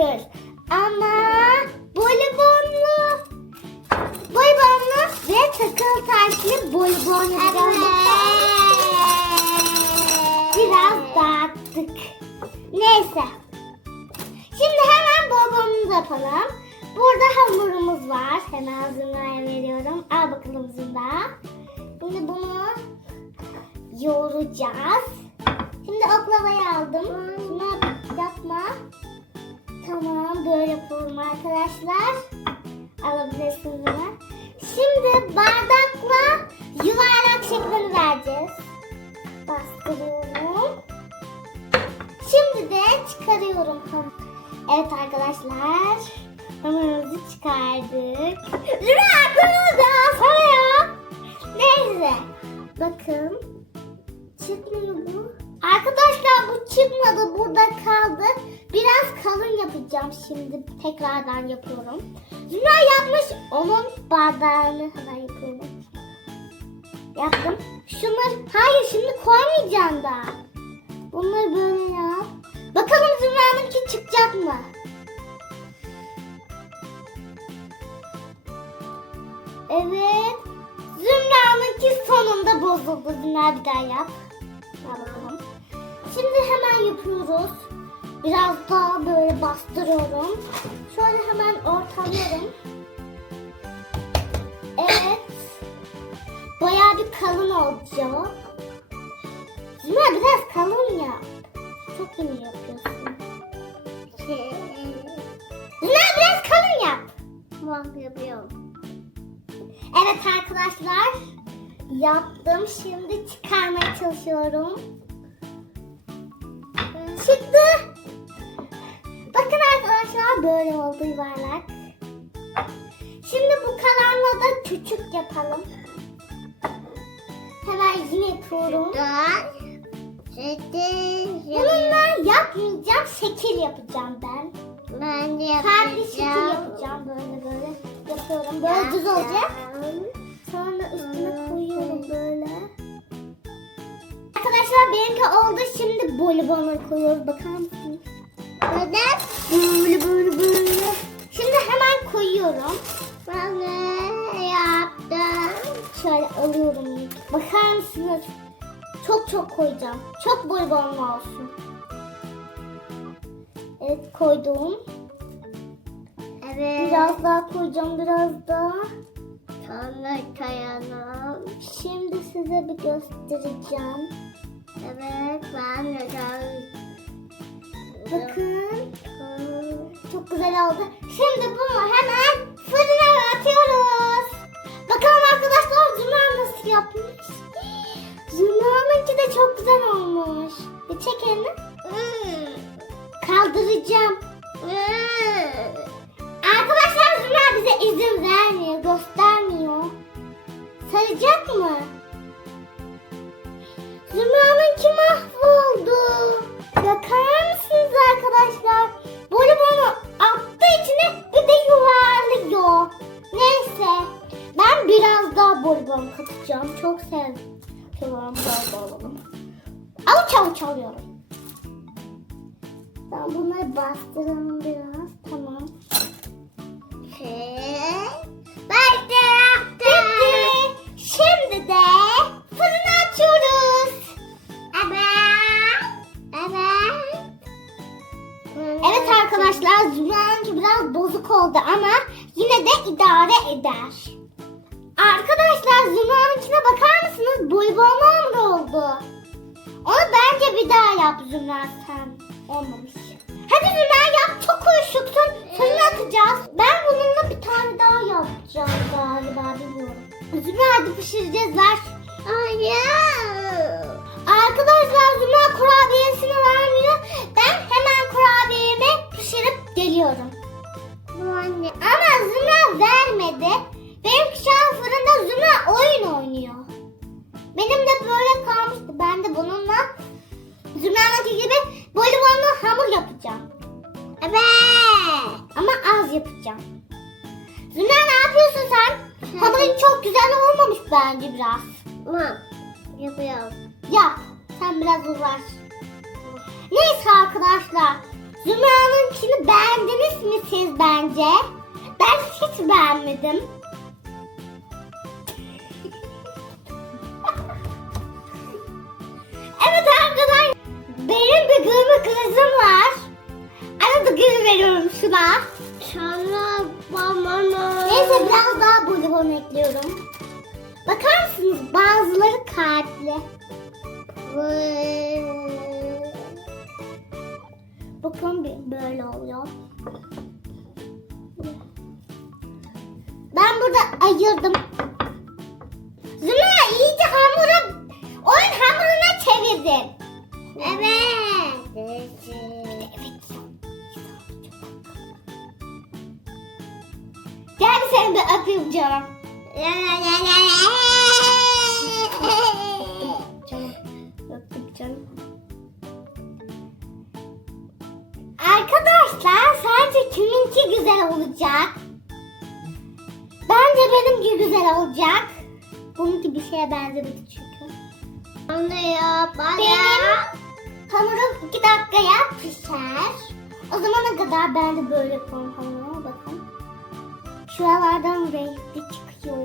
yapıyoruz. Ama bolibonlu. Bolibonlu ve takıl taşlı bolibon yapacağız. Biraz dağıttık. Neyse. Şimdi hemen bolibonumuzu yapalım. Burada hamurumuz var. Hemen Zümra'ya veriyorum. Al bakalım Zümra. Şimdi bunu yoğuracağız. Şimdi oklavayı aldım. Şuna yapma. Tamam böyle yapalım arkadaşlar. Alabilirsiniz bunu. Şimdi bardakla yuvarlak şeklini vereceğiz. Bastırıyorum. Şimdi de çıkarıyorum. Evet arkadaşlar. Hamurumuzu çıkardık. Züra kırıldı. Sana ya. Neyse. Bakın. Çıkmıyor bu. Arkadaşlar bu çıkmadı. Burada kaldı. Biraz kalın yapacağım şimdi. Tekrardan yapıyorum. Zümra yapmış. Onun bardağını hemen yapıyorum. Yaptım. Şunları hayır şimdi koymayacağım da. Bunları böyle yap. Bakalım Zümra'nınki çıkacak mı? Evet. Zümra'nınki sonunda bozuldu. Zümra bir daha yap. Yap bakalım. Şimdi hemen yapıyoruz. Biraz daha böyle bastırıyorum. Şöyle hemen ortalıyorum. Evet. Bayağı bir kalın olacak. Zümra biraz kalın yap. Çok iyi yapıyorsun. Zümra biraz kalın yap. Tamam yapıyorum. Evet arkadaşlar. Yaptım. Şimdi çıkarmaya çalışıyorum. Çıktı. Böyle oldu yuvarlak. Şimdi bu kalanla da küçük yapalım. Hemen yine yapıyorum. Bununla yapmayacağım. Şekil yapacağım ben. ben de Kalpli şekil yapacağım. yapacağım. Böyle böyle yapıyorum. Böyle düz olacak. Sonra üstüne koyuyorum böyle. Arkadaşlar benimki oldu. Şimdi bolibonu koyuyoruz. Bakar mısınız? Neden? Böyle böyle böyle. Şimdi hemen koyuyorum. Ben yaptım. Şöyle alıyorum. Bakar mısınız? Çok çok koyacağım. Çok bolibonlu olsun. Evet koydum. Evet. Biraz daha koyacağım. Biraz daha. Sonra kayalım. Şimdi size bir göstereceğim. Evet ben oldu. Şimdi bunu hemen fırına atıyoruz. Bakalım arkadaşlar Zümra nasıl yapmış. Zümra'nınki de çok güzel olmuş. Bir çek. Hmm. Kaldıracağım. Arkadaşlar Zümra bize izin vermiyor, göstermiyor. Saracak mı? Bolibon katacağım. Çok da alalım. Avuç avuç alıyorum. Tamam bunları bastıralım biraz. Tamam. Ben de yaptım. Bitti. Şimdi de fırına açıyoruz. Evet. Evet. Evet arkadaşlar Zümra'nınki biraz bozuk oldu ama yine de idare eder. Arkadaşlar Zümra'nınkine bakar mısınız? Bolibonlu hamur oldu. Onu bence bir daha yap Zümra sen. Olmamış. Hadi Zümra yap çok uyuşuksun. Fırına atacağız. Ben bununla bir tane daha yapacağım galiba bilmiyorum. Zümra hadi pişireceğiz ver. Hayır. Arkadaşlar Zümra kurabiyesini vermiyor. Ben hemen kurabiyemi pişirip geliyorum. Anne. Ama Zümra vermedi. Ama az yapacağım. Zümra ne yapıyorsun sen? Hamurun çok güzel olmamış bence biraz. Tamam. Yapıyorum. Yap. Sen biraz uğraş. Neyse arkadaşlar. Zümra'nınkini beğendiniz mi siz bence? Ben hiç beğenmedim. evet arkadaşlar benim bir gülme krizim var. Arada gül veriyorum şuna. Sonra babana. Neyse biraz daha bonibon ekliyorum. Bakar mısınız bazıları kalpli. Bakın böyle oluyor. Ben burada ayırdım. Seni bir öpeyim canım. Canım. Öptüm canım. Arkadaşlar sadece kiminki güzel olacak? Bence benimki güzel olacak. Bununki bir şeye benzemedi çünkü. Ya bana. Benim hamurum iki dakikaya pişer. O zamana kadar ben de böyle yapıyorum hamuruma bakın. Şuralardan renkli çıkıyor.